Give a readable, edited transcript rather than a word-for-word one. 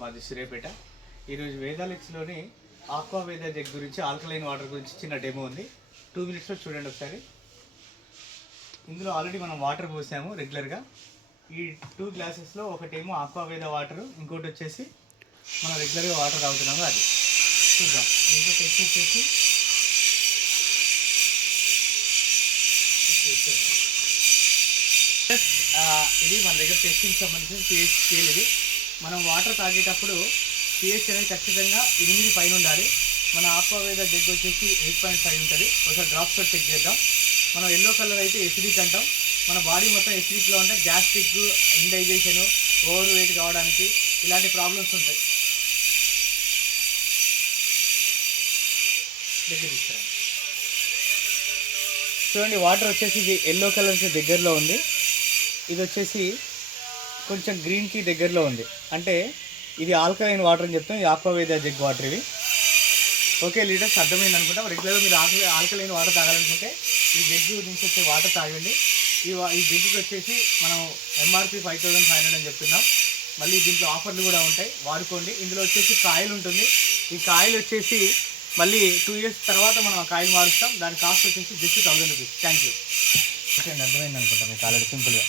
మాది సూర్యాపేట. ఈరోజు వేదాలెక్స్లోని ఆక్వా వేద జగ్ గురించి ఆల్కలైన్ వాటర్ గురించి చిన్న డెమో ఉంది. 2 మినిట్స్లో చూడండి ఒకసారి. ఇందులో ఆల్రెడీ మనం వాటర్ పోసాము రెగ్యులర్గా. ఈ 2 గ్లాసెస్లో ఒకటేమో ఆక్వా వేద వాటర్, ఇంకోటి వచ్చేసి మనం రెగ్యులర్గా వాటర్ తాగుతున్నాము. అది చూద్దాం. దీంట్లో టెస్ట్ వచ్చేసి ఇది మన దగ్గర టెస్టింగ్ సంబంధించిన పిహెచ్ స్కేల్. ఇది మనం వాటర్ తాగేటప్పుడు పిహెచ్ అనేది ఖచ్చితంగా 8 పైన ఉండాలి. మన ఆక్వావేద జగ్ వచ్చేసి 8.5 ఉంటుంది. ఒకసారి డ్రాప్స్ తోటి చెక్ చేద్దాం. మనం ఎల్లో కలర్ అయితే ఎసిడిక్ అంటాం. మన బాడీ మొత్తం ఎసిడిక్లో ఉంటే గ్యాస్ట్రిక్, ఇండైజెషన్, ఓవర్ వెయిట్ కావడానికి ఇలాంటి ప్రాబ్లమ్స్ ఉంటాయి. దగ్గర ఇస్తాను చూడండి. వాటర్ వచ్చేసి ఇది ఎల్లో కలర్కి దగ్గరలో ఉంది. ఇది వచ్చేసి కొంచెం గ్రీన్కి దగ్గరలో ఉంది. అంటే ఇది ఆల్కలైన్ వాటర్ అని చెప్తాం. ఇది ఆక్వావేద జగ్ వాటర్. ఇవి ఓకే లీటర్స్ అర్థమైంది అనుకుంటాం. రెగ్యులర్గా మీరు ఆల్కలైన్ వాటర్ తాగాలనుకుంటే ఈ జగ్గు నుంచి వచ్చే వాటర్ తాగండి. ఈ జగ్గుకి వచ్చేసి మనం ఎంఆర్పి 5500 అని చెప్తున్నాం. మళ్ళీ దీంట్లో ఆఫర్లు కూడా ఉంటాయి, వాడుకోండి. ఇందులో వచ్చేసి కాయిల్ ఉంటుంది. ఈ కాయిల్ వచ్చేసి మళ్ళీ 2 ఇయర్స్ తర్వాత మనం ఆ కాయిల్ మారుస్తాం. దాని కాస్ట్ వచ్చేసి జస్ట్ 1000 రూపీస్. Thank you. అర్థమైంది అనుకుంటాం మీకు ఆల్రెడీ సింపుల్గా.